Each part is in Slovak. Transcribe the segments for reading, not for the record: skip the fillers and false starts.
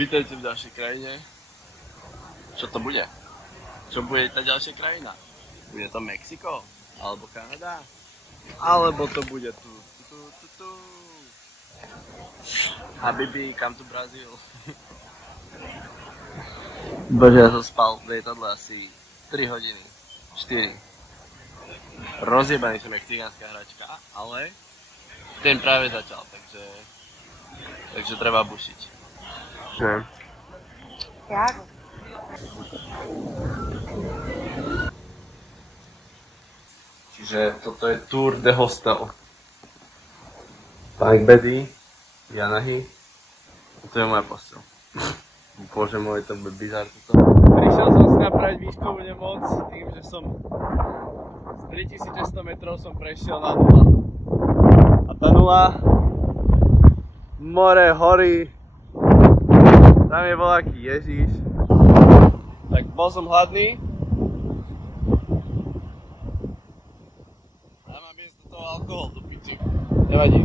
Vítajte v ďalšej krajine. Čo to bude? Čo bude tá ďalšia krajina? Bude to Mexiko? Alebo Kanada? Alebo to bude tu. Habibi, come to Brazil. Bože, ja som spal v lietadle asi 3 hodiny. 4. Rozjebaný som jak cigánska hračka, ale ten práve začal, takže treba bušiť. Claro. Čiže toto je Tour de Hostel. Pán Bedy, Janahy. To je moja posteľ. Bože môj, to bude bizár toto. Prišiel som si napraviť výškovú nemoc tým, že som z 3600 metrov som prešiel na 0. A tá 0, more, hory, tam je voľaký Ježiš. Tak bol som hladný. A mám jesť do toho alkohol, do piči. Nevadí.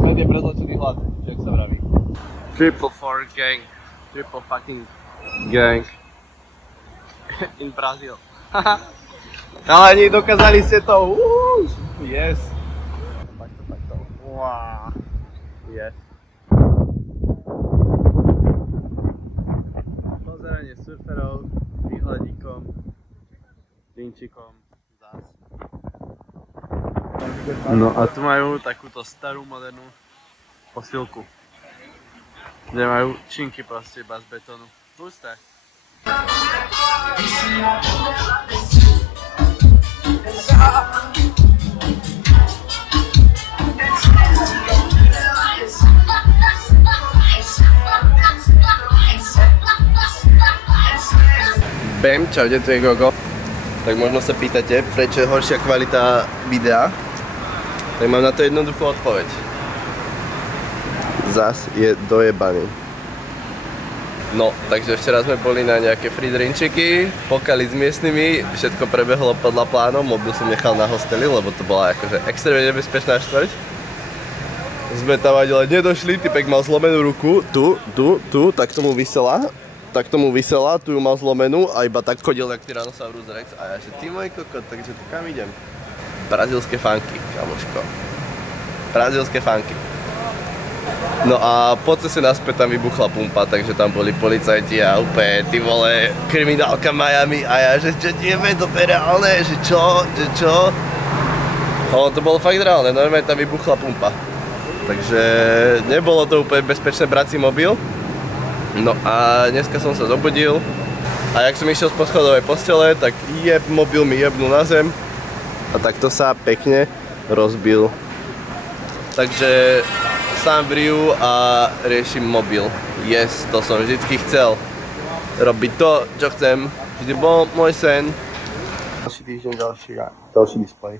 Smet je prezlečený hlad, jak sa vraví. Triple gang. Triple fucking gang. In Brazil. Ale dokázali ste to. Yes. Takto. Wow. Yes. Pozeranie surferov s výhľadíkom, vinčikom, zás. No a tu majú takúto starú modernú posilku, kde majú činky proste iba z betónu. Pusté. Bam, čaute, tu je Gogo. Tak možno sa pýtate, prečo je horšia kvalita videa. Tak mám na to jednoduchú odpoveď. Zas je dojebaný. No, takže včera sme boli na nejaké free drinčiky, pokali s miestnymi, všetko prebehlo podľa plánov, mobil som nechal na hosteli, lebo to bola akože extrémne nebezpečná štvrť. Sme tam ani len nedošli, typek mal zlomenú ruku, tu, tak tomu vysela, tu ju mal zlomenú a iba tak chodil jak Tyrannosaurus Rex a ja že ty môj kokot, takže tu kam idem? Brazílske funky, kamoško. Brazílske funky. No a po ceste naspäť tam vybuchla pumpa, takže tam boli policajti a úplne ty vole kriminálka Miami a ja že čo tieme, to je reálne, že čo? No to bolo fakt reálne, normálne tam vybuchla pumpa. Takže nebolo to úplne bezpečné brať si mobil. No a dneska som sa zobudil a jak som išiel z poschodovej postele, tak mobil mi jebnul na zem a takto sa pekne rozbil. Takže sám v Riu a riešim mobil. Yes, to som vždycky chcel. Robiť to, čo chcem. Vždy bol môj sen. Ďalší týždeň, ďalší displej.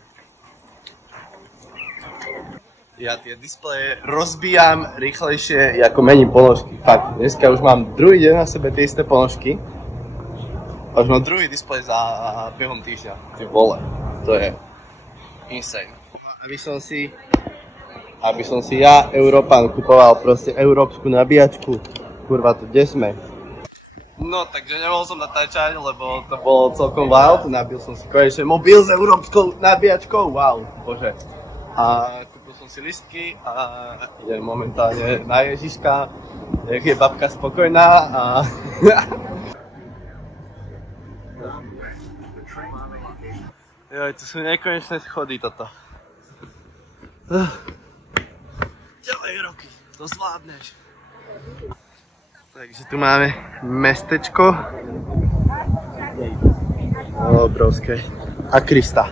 Ja tie displeje rozbíjam rýchlejšie, ako mením ponožky. Fakt, dneska už mám druhý deň na sebe tie isté ponožky. Už mám druhý displej za behom týždňa. Ty vole, to je insane. Aby som si ja, Európan, kupoval proste európsku nabíjačku. Kurva, to kde sme? No, takže nemohol som natáčať, lebo to bolo celkom wild. Nabil som si konečne mobil s európskou nabíjačkou, wow, bože. A kúpil som si listky a idem momentálne na Ježiška, nech je babka spokojná a... Joj, tu sú nekonečné schody toto. Ďalej roky, to zvládneš. Takže tu máme mestečko. Obrovské. A Krista.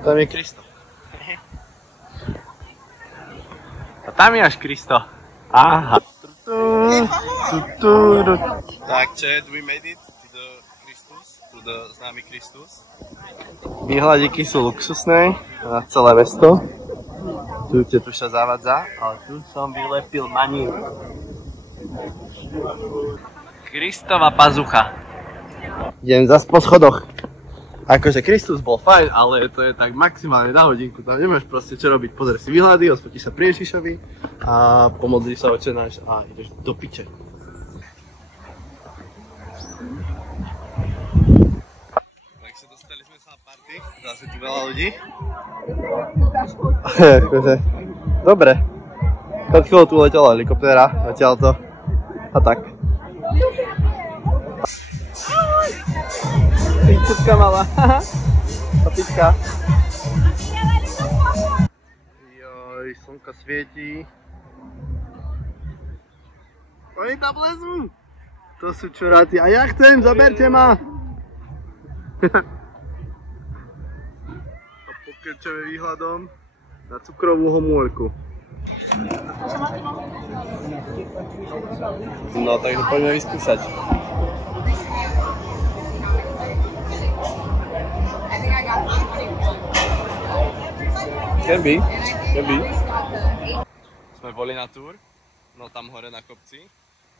Tam je Kristo. A tam je až Kristo. Aha. Tak, we made it to the Kristus, to the známy Kristus. Výhľadiky sú luxusné na celé mesto. Tu tetuša zavadza, ale tu som vylepil maníru. Kristova pazucha. Idem zas po schodoch. Akože Kristus bol fajn, ale to je tak maximálne na hodinku, tam nemáš proste čo robiť, pozrieš si výhľady, osfotíš sa pri Ježišovi a pomodlíš sa Otče náš a ideš do piče. Tak sa dostali sme sa na party, zase tu veľa ľudí. Akože, dobre. Pred chvíľou tu letela helikoptéra, zatiaľto a tak. Pičutka malá, papička. Joj, slnko svietí. Oni tam lezú. To sú čuráci. A ja chcem, zaberte ma. A pokračujeme výhľadom na cukrovú homôľku. No, takže poďme vyskúšať. Keby. Sme boli na túr, no tam hore na kopci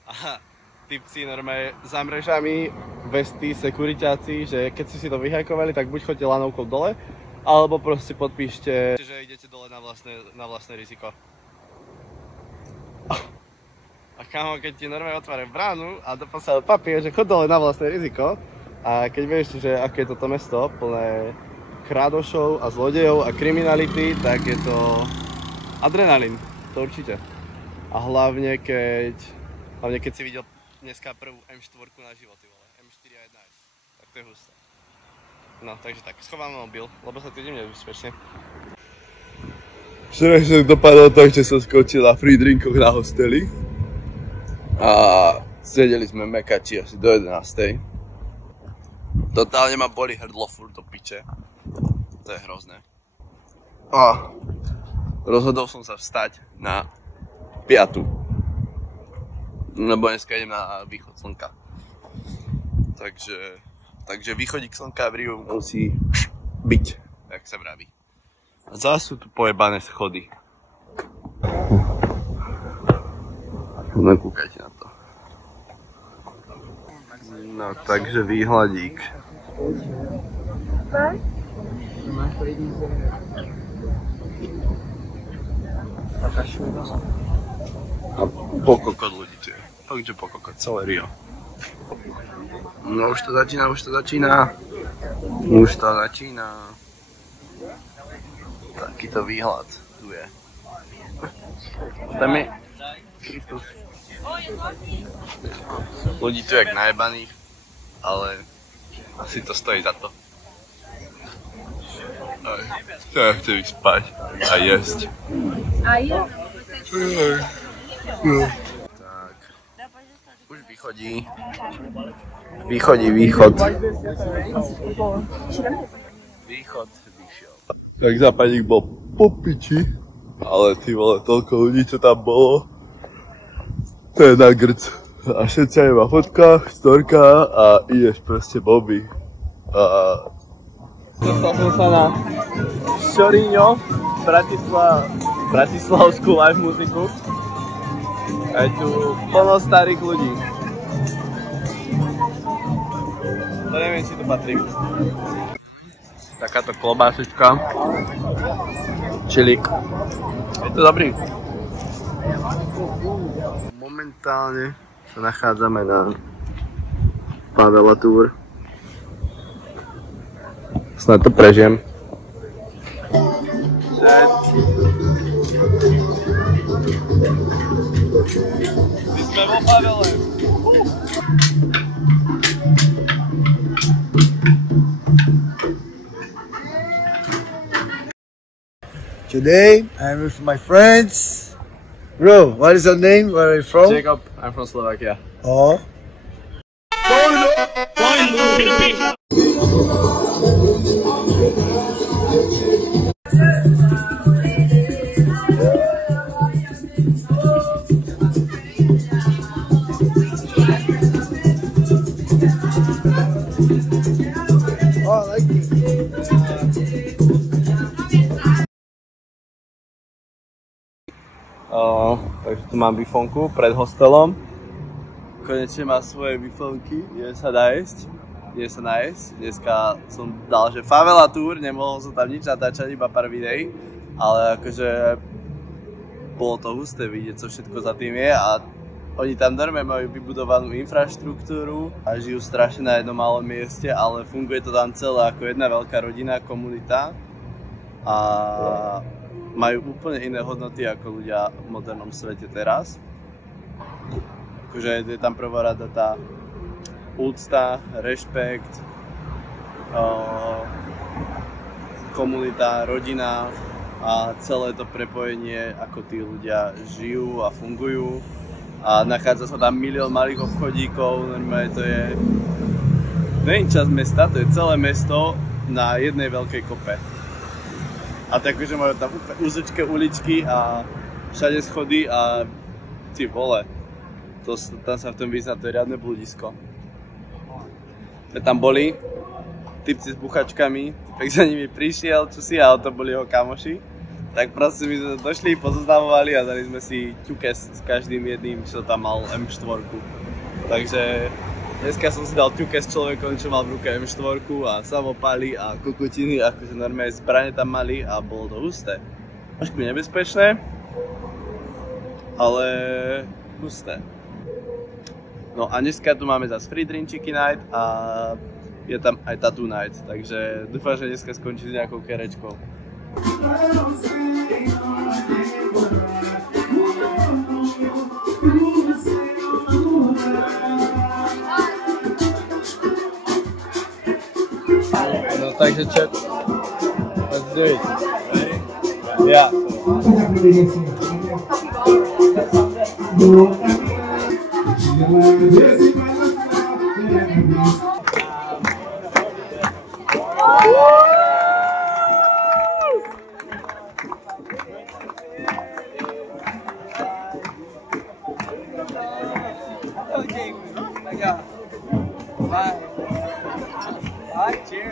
a typci normálne za mrežami, vesty, sekuritáci, že keď si to vyhajkovali, tak buď choďte lanovkou dole, alebo proste podpíšte, že idete dole na vlastné riziko. A kámo, keď ti normálne otvárajú bránu a doposiaľ papier, že chod dole na vlastné riziko a keď vieš, že aké je toto mesto plné krádošov a zlodejov a kriminality, tak je to adrenalín, to určite. A hlavne keď si videl dneska prvú M4 na životy, M4 a 1S, tak to je husté. No, takže tak, schovám mobil, lebo sa cítim nebezpečne. Včerajšok dopadlo tak, že som skočil na free drinkoch na hosteli a sedeli sme mekači asi do 11. Totálne ma boli hrdlo furt do piče. To je hrozné. A rozhodol som sa vstať na 5. Lebo dneska idem na východ slnka. Takže východík slnka v Riu musí byť, jak sa vraví. A zás sú tu pojebané schody. No kúkajte na to. No takže výhľadík. A pokokot ľudí tu je. Takže pokokot, celé Rio. No už to začína. Takýto výhľad tu je. Tam je Kristus. Ľudí tu jak najebaných, ale asi to stojí za to. Ja chcem ísť spať a jesť. Tak. Už východ. Východ vyšiel. Tak západník bol po piči, ale ty vole, toľko ľudí, čo tam bolo, to je na grc. A všetci aj má fotka, storka a ideš proste bomby. Dostal som sa na Šoriňo, bratislavskú live muziku. A je tu plno starých ľudí. To neviem, či to patrí. Takáto klobásečka. Čilík. Je to dobrý. Momentálne sa nachádzame na Pavela Tour. Snad to prežijem. My sme vo Pavele. Today I'm with my friends. Bro, what is your name? Where are you from? Jacob, I'm from Slovakia. Oh. Oh, I like it. Takže tu mám bifonku pred hostelom. Konečne má svoje bifonky, kde sa dá jesť. ide sa nájsť. Dneska som dal, že favela tour, nemohol som tam nič natáčať, iba pár videí, ale akože bolo to husté vidieť, co všetko za tým je a oni tam normálne majú vybudovanú infraštruktúru a žijú strašne na jednom malom mieste, ale funguje to tam celé ako jedna veľká rodina, komunita a majú úplne iné hodnoty ako ľudia v modernom svete teraz. Akože je tam prvorada tá úcta, rešpekt, komunita, rodina a celé to prepojenie, ako tí ľudia žijú a fungujú. A nachádza sa tam milión malých obchodíkov, normálne to je... Není časť mesta, to je celé mesto na jednej veľkej kope. A takže majú tam úplne úzečké uličky a všade schody a ty vole, tam sa v tom vyzná, to je riadne blúdisko. My tam boli typci s buchačkami, tak za nimi prišiel, čo si, ale to boli jeho kamoši. Tak proste my sme došli, pozoznamovali a dali sme si ťukes s každým jedným, čo tam mal M4. Takže dneska som si dal ťukes s človekom, čo mal v ruke M4 a samopály a kokotiny, akože normálne zbrane tam mali a bolo to husté. Trošku nebezpečné, ale husté. No a dneska tu máme zase Free Drink Chicken Night a je tam aj Tattoo Night, takže dúfam, že dneska skončí s nejakou kerečkou. No takže chat, let's do it. Ready? Yeah.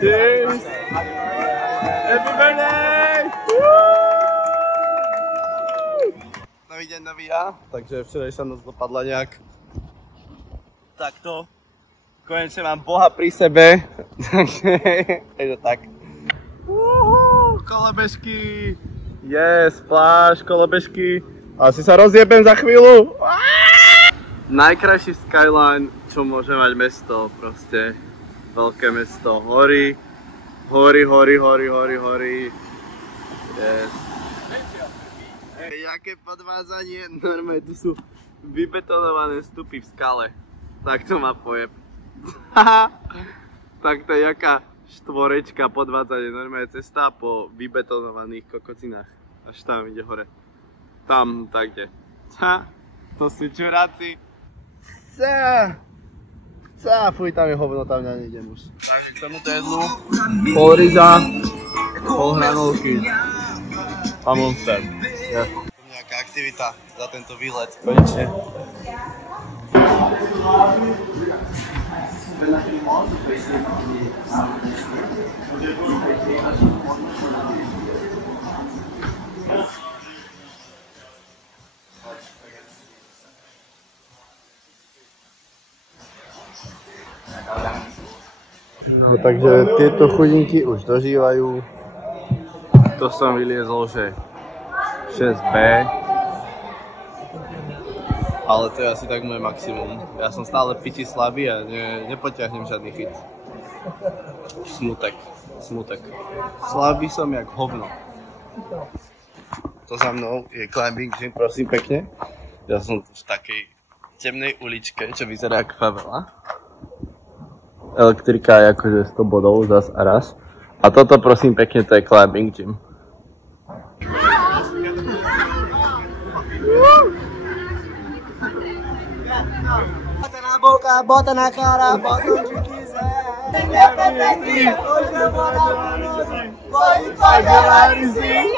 Cheers! Happy birthday! Nový deň, nový ja, takže včerajšia noc dopadla nejak takto. Konečne mám Boha pri sebe, takže je to tak. Kolobežky! Yes, pláž, kolobežky. Asi sa rozjebem za chvíľu. Najkrajší skyline, čo môže mať mesto, proste. Veľké mesto, hory. Yes. Jaké podvádzanie, normálne tu sú vybetonované stupy v skale. Tak to má pojeb. Tak to je jaká štvorečka podvádzanie, normálne cesta po vybetonovaných kokocinách. Až tam ide hore. Tam, takde. To sú čuráci. Fuj, tam je hovno, tam ja nejdem už. Takže k tomuto jedlu pol ryža, pol hranolky a Monster. Ja. Nejaká aktivita za tento výlet, konečne. No, takže tieto chudinky už dožívajú. To som vyliezol, že 6B. Ale to je asi tak moje maximum. Ja som stále piti slabý a nepotiahnem žiadny chyt. Smutek. Slabý som jak hovno. To za mnou je climbing gym, prosím pekne. Ja som tu v takej temnej uličke, čo vyzerá ako favela. Elektrika je akože 100 bodov zas a raz. A toto prosím pekne, to je climbing gym. Bota na boca, bota na cara, bota onde quiser. Hoje eu vou dar pra nós, pode pagar sim.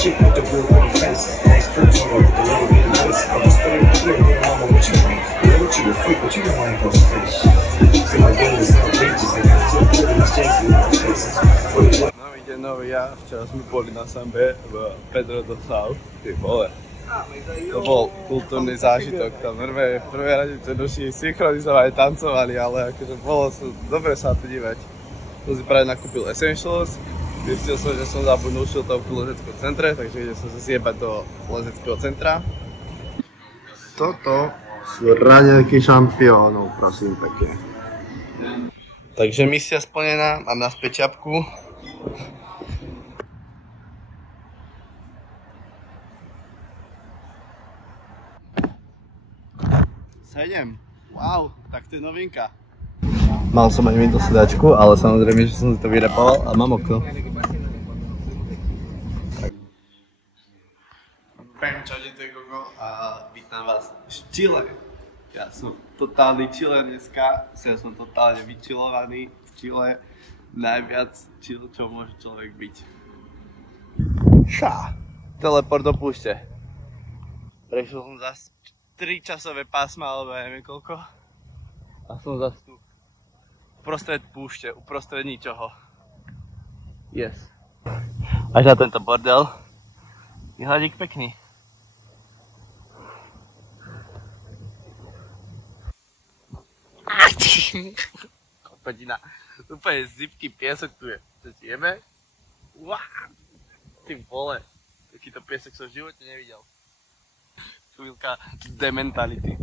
Shit with the real face. Nice fruit, you know, with the little bit of ice. I'm just putting it here, little mama, what you drink? What you but you know I ain't gonna finish. So my game is outrageous. I got 2 equivalent exchanges in my faces. Nový deň, nový ja. Včera sme boli na sambe v Pedro do Sal. Ty vole. To bol kultúrny zážitok. Tam v prvej rade tie duši synchronizovali, tancovali, ale akože bolo dobre sa tu dívať. Tu si práve nakúpil Essentials. Zistil som, že som zabudnul šiltovku v lezeckom centre, takže idem sa zjebať do lezeckého centra. Toto sú raňajky šampiónov, prosím pekne. Takže misia splnená, mám naspäť čapku. Sedem. Wow, tak to je novinka. Mal som aj vyjsť do sedačku, ale samozrejme, že som si to vyrepoval a mám okno. Čaute, to je Gogo a vítam vás z Chile. Ja som totálny Chile dneska, som totálne vychillovaný v Chile. Najviac chill, čo môže človek byť. Teleport do púšte. Prešiel som zase 3 časové pásma, alebo ja neviem koľko. A som zase tu. Uprostred púšte, uprostred ničoho. Yes. Až na tento bordel. Je hladík pekný. Kopadina. Úplne zipký piesok tu je. Čo ti jeme? Ty vole. Takýto piesok som v živote nevidel. Chvíľka dementality.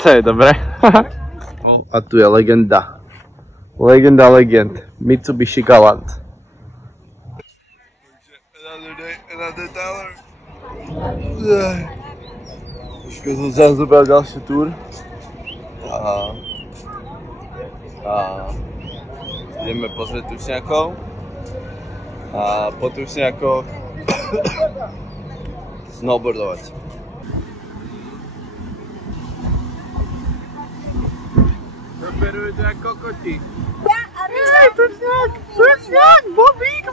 To je dobré. A tu je legenda. Legenda legend. Mitsubishi Galant. Another day, another dollar. Trošku som zase zobral ďalšiu túr. A ideme pozrieť tušňakov. A po tušňakoch snowboardovať. Operujú to jak kokoti. Tušňak, Bobík,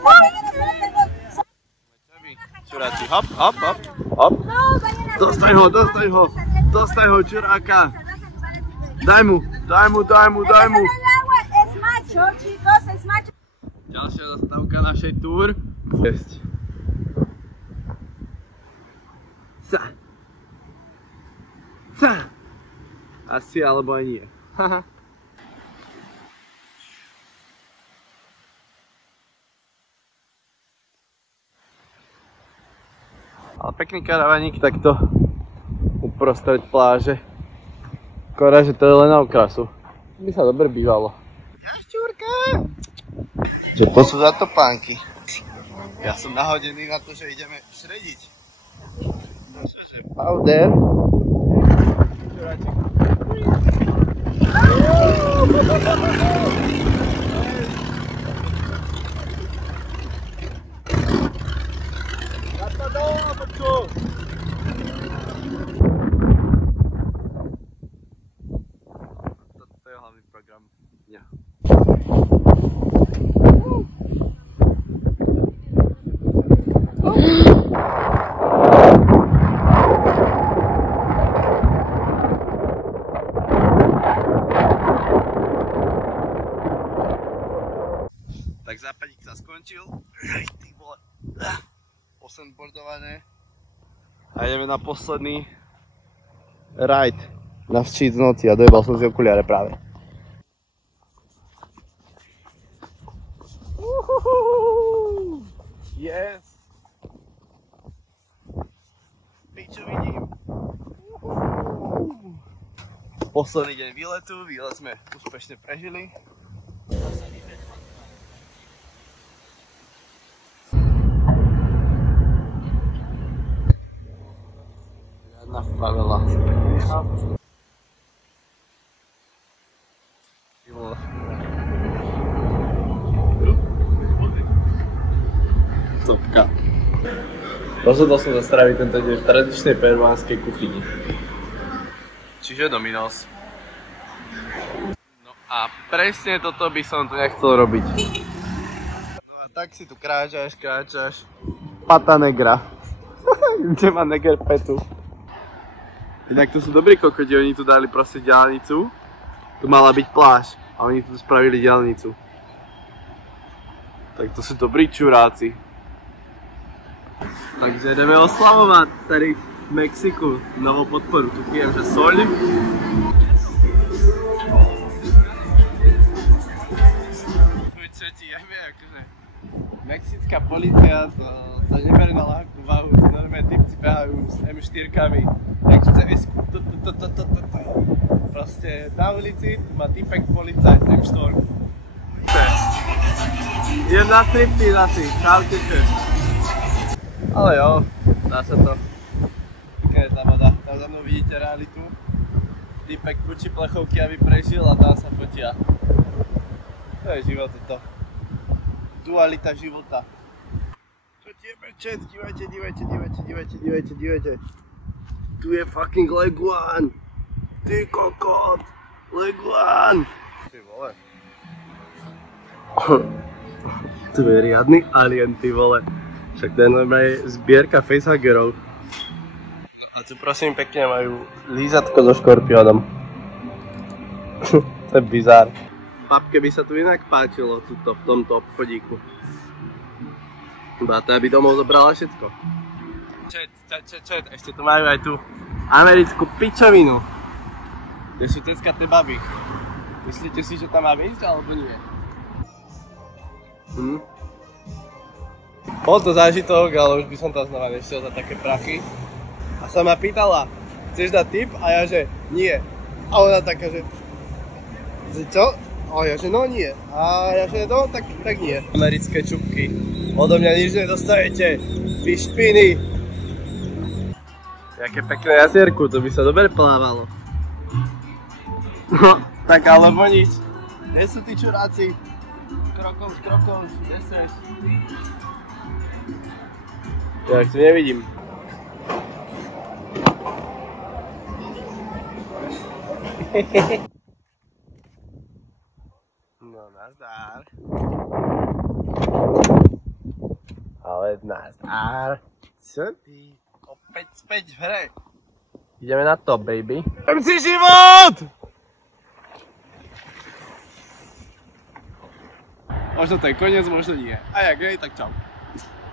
čuráci, hop, hop, hop, hop. Dostaj ho, čuráka. Daj mu. Ďalšia zastávka našej túr. Asi alebo aj nie. Ale pekný karavaník takto uprostred pláže. Škoda, že to je len na okrasu. By sa dobre bývalo. Jašťúrka! Že to sú za to pánky. Ja som nahodený na to, že ideme šrediť. Čože, powder. To je hlavný program dňa. Tak západík sa skončil. Ty vole. 8 bordované. A ideme na posledný ride na včít z noci a dojebal som si okuliare práve. Yes! Pičo vidím. Posledný deň výletu, výlet sme úspešne prežili. Žiadna favela. Topka. Rozhodol som sa stráviť tento deň v tradičnej peruánskej kuchyni. Čiže Domino's. No a presne toto by som tu nechcel robiť. No a tak si tu kráčaš. Pata negra. Kde má neger petu. Inak to sú dobrí kokoti, oni tu dali proste diaľnicu. Tu mala byť pláž a oni tu spravili diaľnicu. Tak to sú dobrí čuráci. Takže ideme oslavovať tady v Mexiku novú podporu. Tu pijem, že soľ. Mexická policia to neberie na ľahkú váhu, to normálne typci behajú s M4-kami, jak chce esku, proste na ulici má typek policajt M4. Idem na striptease asi, čaute. Ale jo, dá sa to. Taká je tá voda, tam za mnou vidíte realitu. Typek kučí plechovky, aby prežil a tam sa fotia. To je život toto. Dualita života. Čo tiebe, chat, dívajte. Tu je fucking Leguan. Ty kokot. Leguan. Ty vole. Tu je riadny alien, ty vole. Však to je normálne zbierka facehagerov. A tu prosím pekne majú lízatko so škorpiónom. To je bizár. Papke by sa tu inak páčilo tuto, v tomto obchodíku. Báta by domov zobrala všetko. Čet, ešte tu majú aj tú americkú pičovinu. Kde sú teckaté baby. Myslíte si, že tam má ísť, alebo nie? Bol to zážitok, ale už by som tam znova nešiel za také prachy. A sa ma pýtala, chceš dať tip? A ja že nie. A ona taká, že čo? A ja že no nie. A ja že no, tak nie. Americké čupky. Odo mňa nič nedostanete. Vy špiny. Jaké pekné jazierku, to by sa dobre plávalo. No, tak alebo nič. Kde sú tí čuráci? Krokos, kde seš? Ja ich tu nevidím. No, nazdár. Ale nazdár. Co ty? Opäť späť v hre. Ideme na to, baby. Dám si život! Možno to je koniec, možno nie. A jak je, tak čau.